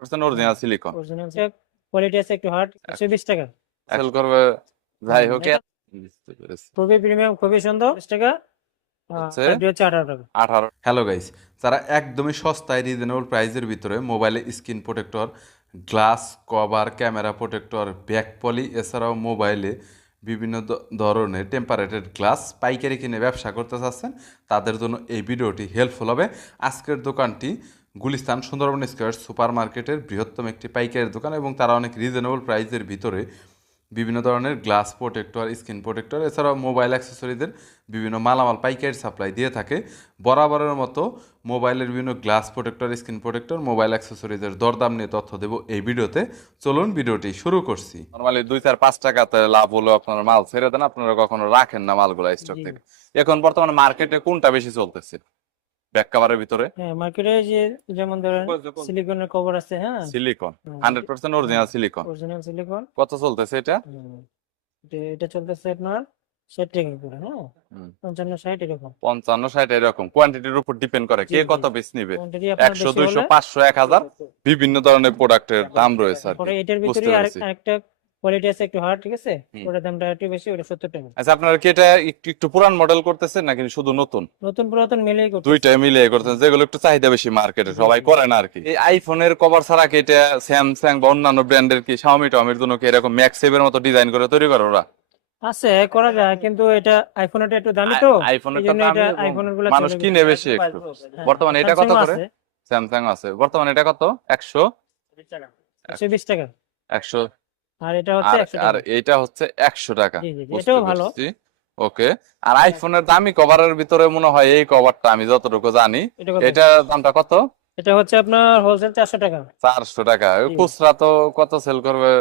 Original silicone original quality আছে, একটু hard, 120 টাকা সেল করবে। যাই হোক এটা বুঝতে পেরেছি। খুবই প্রিমিয়াম, খুবই সুন্দর, 20 টাকা। হচ্ছে আর হচ্ছে 18 টাকা। 18। হ্যালো গাইস, যারা একদমই সস্তায় রিজনেবল প্রাইসের ভিতরে মোবাইলে screen protector, glass cover, camera protector, back poly, এছাড়াও মোবাইলে বিভিন্ন ধরনের টেম্পারেটেড গ্লাস পাইকারি কিনে ব্যবসা করতে চাচ্ছেন, তাদের জন্য এই ভিডিওটি হেল্পফুল হবে। আজকের দোকানটি গুলিস্তান সুন্দরবন স্কয়ার সুপার মার্কেটের বৃহত্তম একটি পাইকারি দোকান এবং তারা অনেক রিজনেবল প্রাইসের ভিতরে বিভিন্ন ধরনের গ্লাস প্রোটেক্টর, স্ক্রিন প্রোটেক্টর, এছাড়াও মোবাইল অ্যাক্সেসরিজের বিভিন্ন মালামাল পাইকারি সাপ্লাই দিয়ে থাকে। বরাবরের মতো মোবাইলের বিভিন্ন glass protector, screen protector, mobile অ্যাক্সেসরিজের দরদাম নিয়ে তথ্য দেব এই ভিডিওতে। চলুন ভিডিওটি শুরু করছি। নরমালি 2-4-5 টাকাতে লাভ হলো আপনারা মাল ছেড়ে দেন, আপনারা কখনো রাখেন না মালগুলো স্টক থেকে। এখন বর্তমানে মার্কেটে কোনটা বেশি চলতেছে ব্যাক কভারের ভিতরে? হ্যাঁ, মার্কেটে যে যেমন ধরেন সিলিকনের কভার আছে, হ্যাঁ, silicone 100% original silicone original silicone. কত চলতেছে এটা? এটা চলতেছে আপনার 60 টাকা করে, হ্যাঁ, 55-60 এরকম। 55-60 এরকম কোয়ান্টিটির উপর ডিপেন্ড করে কে কত পিস নিবে। কোয়ান্টিটি আপনার 100, বেশি 200, হলে 500, 1000 বিভিন্ন ধরনের প্রোডাক্টের দাম রয়েছে আর পরে কি। এটার বুঝতে ভিতরে পেরেছি। আরেকটা কোয়ালিটি আছে, একটু হার্ড, ঠিক আছে, ওটার দামটা একটু বেশি, ওটা 70 টাকা। আচ্ছা, আপনারা কি এটা একটু একটু পুরান মডেল করতেছেন নাকি শুধু নতুন? নতুন পুরাতন মিলেই করতেছে। দুইটাই মিলিয়ে করতেছেন, যেগুলো একটু চাহিদা বেশি মার্কেটে সবাই করে না আর কি। এই আইফোনের কভার ছাড়া কি এটা স্যামসাং বা অন্যান্য ব্র্যান্ডের কি শাওমি টাওমির জন্য কি এরকম ম্যাক্সেভের মতো ডিজাইন করে তৈরি করে ওরা? আছে, করা যায়, কিন্তু এটা আইফোনেরটা একটু দামি তো, আইফোনের এইজন্য দামি এটা এবং আইফোনের গুলো মানুষ চলে কিনে বেশি। বেশি একটু। হ্যাঁ, বর্তমানে এটা কত স্যামসাংও করে? আছে, স্যামসাং আছে বর্তমানে, এটা কত? 100 120 টাকা। 100 আর এটা হচ্ছে আর 100 আর টাকা। এইটা হচ্ছে 100 টাকা। জি জি জি, বুঝতে এটাও ভালো। পেরেছি। ওকে। আর আইফোনের দামি কভারের ভিতরে মনে হয় এই কভারটা আমি যতটুকু জানি, এটা কত? এটার দামটা কত? এটা হচ্ছে আপনার হোলসেল 400 টাকা। 400 টাকা। জি। খুচরা তো কত সেল করবে?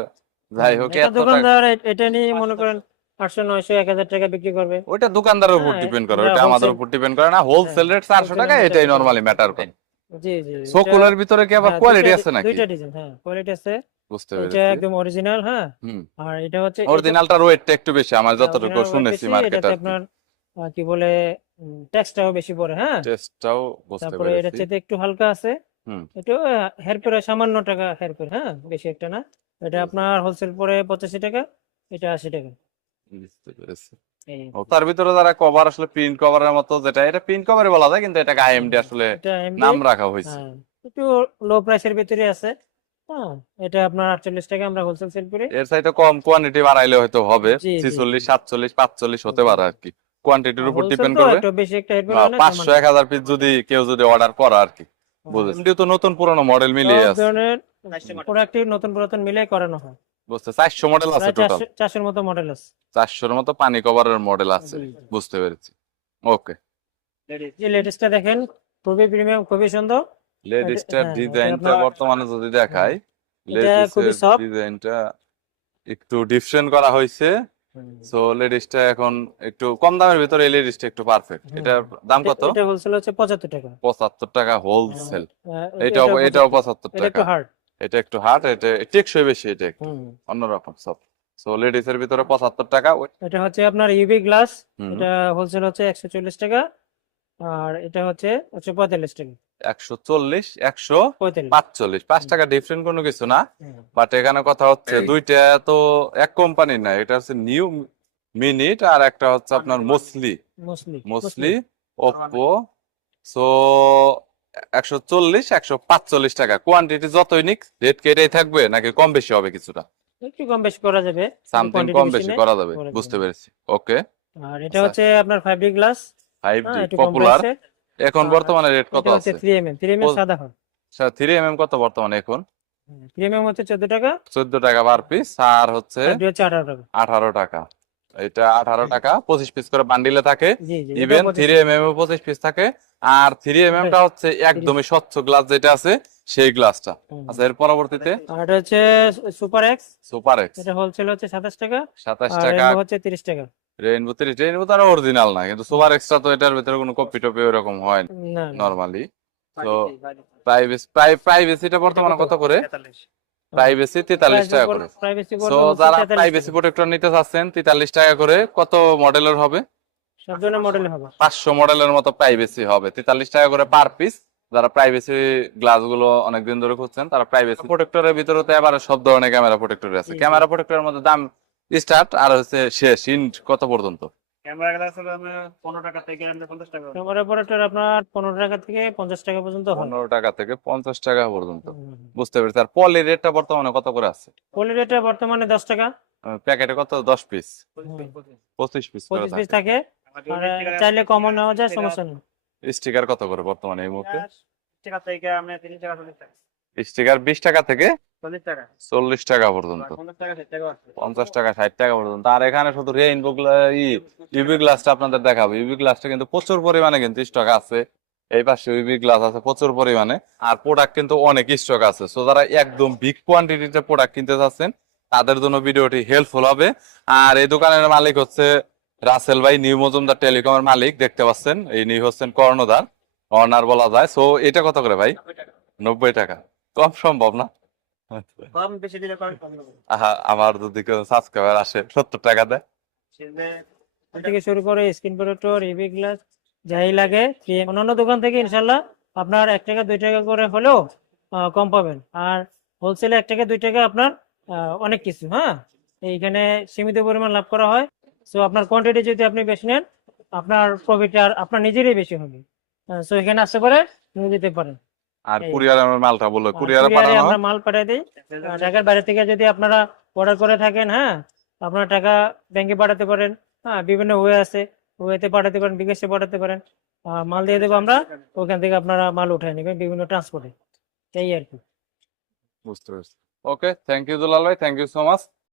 যাই হোক, এটা এত টাকা দোকানদার এটা নিয়ে মনে করেন 800, 900, 1000 টাকা বিক্রি করবে। ওইটা দোকানদারের উপর হ্যাঁ, ডিপেন্ড করে, এটা ওইটা আমাদের wholesale- উপর ডিপেন্ড করে না। হোলসেল রেট 400 wholesale টাকা, এর এটাই মধ্যে নরমালি ম্যাটার করে। জি জি, সকলের ভিতরে কি আবার হ্যাঁ, কোয়ালিটি আছে নাকি? দুইটা ডিজাইন, হ্যাঁ, কোয়ালিটি আছে। বুঝতে এটা পেরেছি। একদম অরিজিনাল, হ্যাঁ। হুম। আর এটা হচ্ছে অরিজিনালটার ওয়েটটা একটু বেশি আমার হ্যাঁ, যতটুকু original weight শুনেছি বেশি, মার্কেটে এটাতে আর কি। আপনার কি বলে ট্যাক্সটাও বেশি পড়ে, হ্যাঁ। টেস্টটাও বুঝতে তারপরে এটা পেরেছি। চাইতে একটু হালকা আছে। হুম। এটা হেরফের সামান্য টাকা হেরফের, হ্যাঁ, বেশি একটা না। এটা আপনার হোলসেল পড়ে 85 টাকা, এটা 80 টাকা। বুঝতে পেরেছি। এই ও, তার ভিতরে যারা কভার আসলে প্রিন্ট কভারের মতো, যেটা এটা প্রিন্ট কভারই বলা যায়, কিন্তু এটাকে আইএমডি আসলে এটা AMD, নাম রাখা হয়েছে। হ্যাঁ, একটু লো প্রাইসের ভিতরে আছে, হ্যাঁ। এটা আপনার 48 টাকা আমরা হোলসেল সেল করি। এর চাইতে কম কোয়ান্টিটি বাড়াইলে হয়তো হবে জি জি 46, 47, 45 হতে পারে আর কি। কোয়ান্টিটির উপর হোলসেল ডিপেন্ড তো করবে। একটু বেশি একটা হেরফের হয় না, 500, 1000 পিস যদি কেউ যদি অর্ডার করে আর কি। বুঝেছি। এমনি তো নতুন পুরনো মডেল মিলিয়ে সব আছে। ধরনের প্রোডাক্টই নতুন পুরাতন মিলে করানো হয়। বুঝতে 400 মডেল আছে প্রায় টোটাল। 400-400 মতো মডেল আছে। 400-র মতো পানি কভারের মডেল আছে। জি। বুঝতে পেরেছি। ওকে। যে লেটেস্টটা দেখেন, খুবই প্রিমিয়াম, খুবই সুন্দর। লেডিসটার হ্যাঁ, ডিজাইনটা এটা বর্তমানে যদি দেখাই, এটা খুবই লেডিসের সফট। ডিজাইনটা একটু ডিফারেন্ট করা হয়েছে। সো লেডিসটা এখন একটু কম দামের ভিতরে, এই লেডিসটা একটু পারফেক্ট। এটার দাম কত? এটা হোলসেল হচ্ছে 75 টাকা। 75 টাকা হোলসেল। এটাও এটাও 75 এটা একটু টাকা। হার্ড। এটা একটু হার্ড, এটা টেকসই বেশি, এটা একটু অন্যরকম সব। সো লেডিসের ভিতরে 75 টাকা। এটা হচ্ছে আপনার ইউভি গ্লাস, হুম। এটা হোলসেল হচ্ছে 140 টাকা। আর এটা হচ্ছে 45 টাকা। 140, 45। 145, 5 টাকা ডিফারেন্ট কোনো কিছু না। বাট এখানে কথা হচ্ছে দুইটা তো এক কোম্পানির না, এটা হচ্ছে নিউ মিনিট আর একটা হচ্ছে আপনার মোসলি ওপ্পো। সো 140, 145 টাকা। কোয়ান্টিটি যতই নিক রেট কি এটাই থাকবে নাকি কম বেশি হবে কিছুটা? একটু কম বেশি করা যাবে, সামথিং কোয়ান্টিটি কম বেশি বেশি নেই, করা যাবে। করা বুঝতে যাবে। পেরেছি। ওকে। আর এটা আচ্ছা। হচ্ছে আপনার 5D গ্লাস, 5D হ্যাঁ, একটু কম পপুলার। প্রাইসে। এখন আর বর্তমানে রেট কত এটা হচ্ছে আছে? 3mm সাদা হয়। 3mm কত বর্তমানে এখন? 3mm হচ্ছে 14 টাকা, 14 টাকা পার পিস। আর হচ্ছে 18 টাকা। 18 টাকা। এটা 18 টাকা, 25 পিস করে বান্ডিলে থাকে। জি জি, ইভেন 3mm এ 25 পিস থাকে। আর 3mm টা হচ্ছে একদমই স্বচ্ছ গ্লাস যেটা আছে, সেই গ্লাসটা। আচ্ছা, এর পরবর্তীতে আর এটা হচ্ছে সুপার এক্স, সুপার এক্স, এটা হোলসেল হচ্ছে 27 টাকা। 27 আর টাকা। রেনবো হচ্ছে 30 টাকা। রেইনবো 30, রেইনবো তার অরিজিনাল না, কিন্তু সুপার এক্সট্রা তো এটার ভিতরে কোনো কপি টপি ওরকম হয় না না নরমালি। তো প্রাইভেসিটা বর্তমানে কত করে? প্রাইভেসি 43 টাকা করে। প্রাইভেসি সো যারা প্রাইভেসি প্রোটেক্টর নিতে চাচ্ছেন 43 টাকা করে। কত মডেলের হবে? সব ধরনের মডেল হবে। 500 মডেলের মতো প্রাইভেসি হবে, 43 টাকা করে পার পিস। যারা প্রাইভেসি গ্লাস গুলো অনেকদিন ধরে খুঁজছেন তারা প্রাইভেসি প্রোটেক্টরের ভিতরে তো এবারে সব ধরনের ক্যামেরা প্রোটেক্টর আছে। জি, জি। ক্যামেরা প্রোটেক্টরের মধ্যে দাম স্টার্ট আর হচ্ছে শেষ ইন্ড কত পর্যন্ত? ক্যামেরা গ্লাস হলো আপনার 15 টাকা থেকে আপনার 50 টাকা। ক্যামেরা অপারেটর আপনার 15 টাকা থেকে 50 টাকা পর্যন্ত হয়। 15 টাকা থেকে 50 টাকা পর্যন্ত। হুম। বুঝতে পেরেছি। আর পলি রেটটা বর্তমানে কত করে আছে? পলি রেটটা বর্তমানে 10 টাকা, প্যাকেটে কত 10 পিস 25 25 পিস করে 25 পিস থাকে। থাকে। আমাদের আর 20 টাকা চাইলে কমও নেওয়া যায়, সমস্যা নেই। স্টিকার কত করে বর্তমানে এই মুহূর্তে? টাকা থেকে আপনার 30 টাকা 40 টাকা। স্টিকার 20 টাকা থেকে 40 টাকা। 40 টাকা পর্যন্ত, 50 টাকা 60 টাকা আছে। 50 টাকা 60 টাকা পর্যন্ত। আর এখানে শুধু রেইনবো ইউভি গ্লাসটা আপনাদের দেখাবো। ইউভি গ্লাসটা কিন্তু প্রচুর পরিমাণে কিন্তু স্টক আছে। এই পাশে ইউভি গ্লাস আছে প্রচুর পরিমাণে, আর প্রোডাক্ট কিন্তু অনেক স্টক আছে। সো যারা একদম বিগ কোয়ান্টিটিতে প্রোডাক্ট কিনতে চাচ্ছেন তাদের জন্য ভিডিওটি হেল্পফুল হবে। আর এই দোকানের মালিক হচ্ছে রাসেল ভাই, নিউ মজুমদার টেলিকমের মালিক। দেখতে পাচ্ছেন ইনি হচ্ছেন কর্ণধার, অনার বলা যায়। সো এটা কত করে ভাই? 90 টাকা। কম সম্ভব না? কম বেশি দিলে কম কম হবে। আহা, আমার যদি কেউ সাবস্ক্রাইবার আসে 70 টাকা দেয়। সেজন্য এর থেকে শুরু করে স্ক্রিন প্রোটেক্টর, ইভি গ্লাস যাই লাগে, অন্যান্য দোকান থেকে ইনশাল্লাহ আপনার 1 টাকা 2 টাকা করে হলেও কম পাবেন। আর হোলসেলে 1 টাকা 2 টাকা আপনার অনেক কিছু, হ্যাঁ, এইখানে সীমিত পরিমাণ লাভ করা হয়। সো আপনার কোয়ান্টিটি যদি আপনি বেশি নেন, আপনার প্রফিট আর আপনার নিজেরই বেশি হবে। সো এখানে আসতে পারে নিয়ে যেতে পারেন। আর এই। কুরিয়ার আমার মালটা বললো, কুরিয়ারে কুরিয়ারে পাঠানো আমরা হয়? মাল পাঠিয়ে দিই। ঢাকার বাইরে থেকে যদি আপনারা অর্ডার করে থাকেন, হ্যাঁ, আপনারা টাকা ব্যাংকে পাঠাতে পারেন। হ্যাঁ, বিভিন্ন ওয়ে আছে, ওয়েতে পাঠাতে পারেন, বিকাশে পাঠাতে পারেন। মাল দিয়ে দেবো আমরা, ওখান থেকে আপনারা মাল উঠায় নেবেন বিভিন্ন ট্রান্সপোর্টে। এই আর কি। বুঝতে পারছি। ওকে, থ্যাংক ইউ দুলাল ভাই, থ্যাংক ইউ সো মাচ।